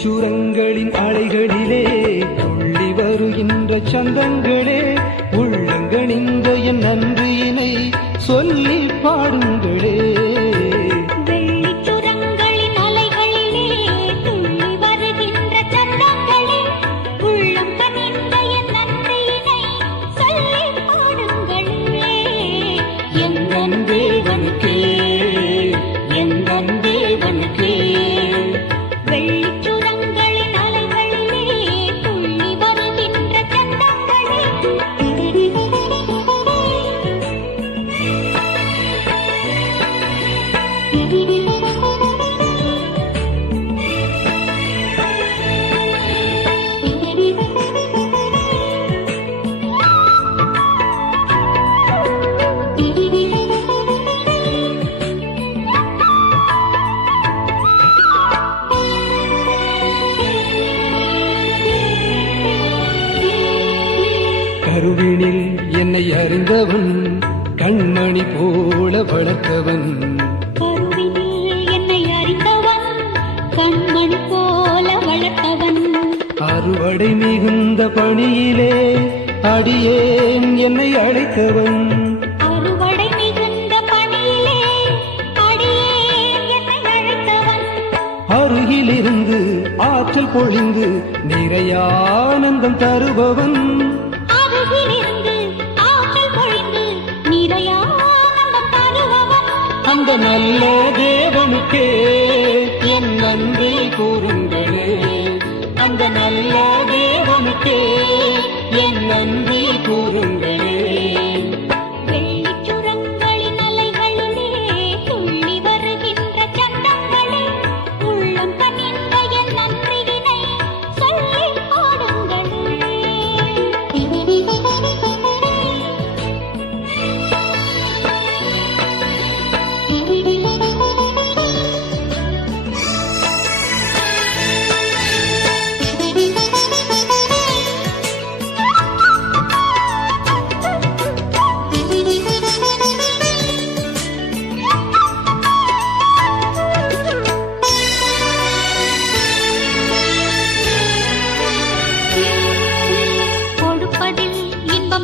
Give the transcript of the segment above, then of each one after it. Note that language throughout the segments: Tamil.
வெள்ளிச்சுரங்களின் அலைகளிலே துள்ளி வருகின்ற சந்தங்களே, உள்ளங்கணிந்த என் நன்றியினை சொல்லி பாடுங்களே. கருவினில் என்னை அறிந்தவன், கண்மணி போல வளர்த்தவன். கருவினில் என்னை அறிந்தவன், கண்மணி போல வளர்த்தவன். அறுவடை மிகுந்த பணியிலே அடியேன் என்னை அழைத்தவன். அறுவடை மிகுந்த பணியிலே அடியேன் என்னை அழைத்தவன். அருகிலிருந்து ஆற்றல் பொழிந்து நிறைய ஆனந்தம் தருபவன். அந்த நல்ல தேவனுக்கே என் நன்றி கூறுங்களே. அந்த நல்ல தேவனுக்கே என் நன்றி கூறுங்களே. வெள்ளிச்சுரங்களின் அலைகளிலே துள்ளி வருகின்ற சந்தங்களே, உள்ளம் கனிந்த என் நன்றியினை சொல்லி பாடுங்களே.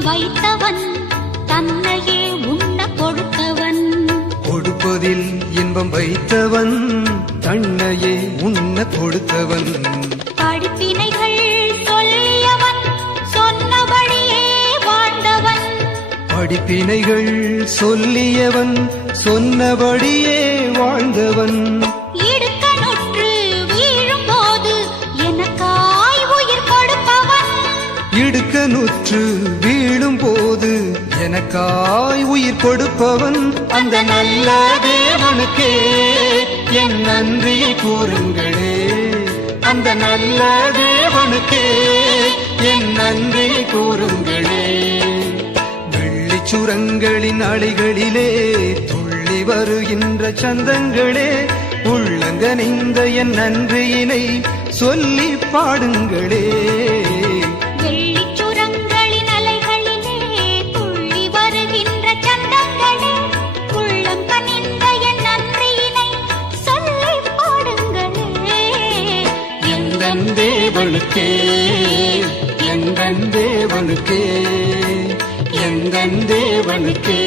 வைத்தவன் தன்னையே உண்ண கொடுத்தவன். கொடுப்பதில் இன்பம் வைத்தவன், தன்னையே உண்ண கொடுத்தவன். படிப்பினைகள் சொல்லியவன், சொன்னபடியே வாழ்ந்தவன். படிப்பினைகள் சொல்லியவன், சொன்னபடியே வாழ்ந்தவன். இடுக்கணுற்று வீழும் போது எனக்காய் உயிர் கொடுப்பவன். இடுக்கணுற்று வீழும் போது எனக்காய் உயிர் கொடுப்பவன். அந்த நல்ல தேவனுக்கே என் நன்றி கூறுங்களே. அந்த நல்ல தேவனுக்கே என் நன்றி கூறுங்களே. வெள்ளிச்சுரங்களின் அலைகளிலே துள்ளி வருகின்ற சந்தங்களே, உள்ளங்கனிந்த என் நன்றியினை சொல்லி பாடுங்களே. வெள்ளிச்சுரங்களின் அலைகளிலே துள்ளி வருகின்ற சந்தங்களே, உள்ளம் கனிந்த என் நன்றியினை சொல்லி பாடுங்களே. எந்தன் தேவனுக்கே, எந்தன் தேவனுக்கே, எந்தன் தேவனுக்கே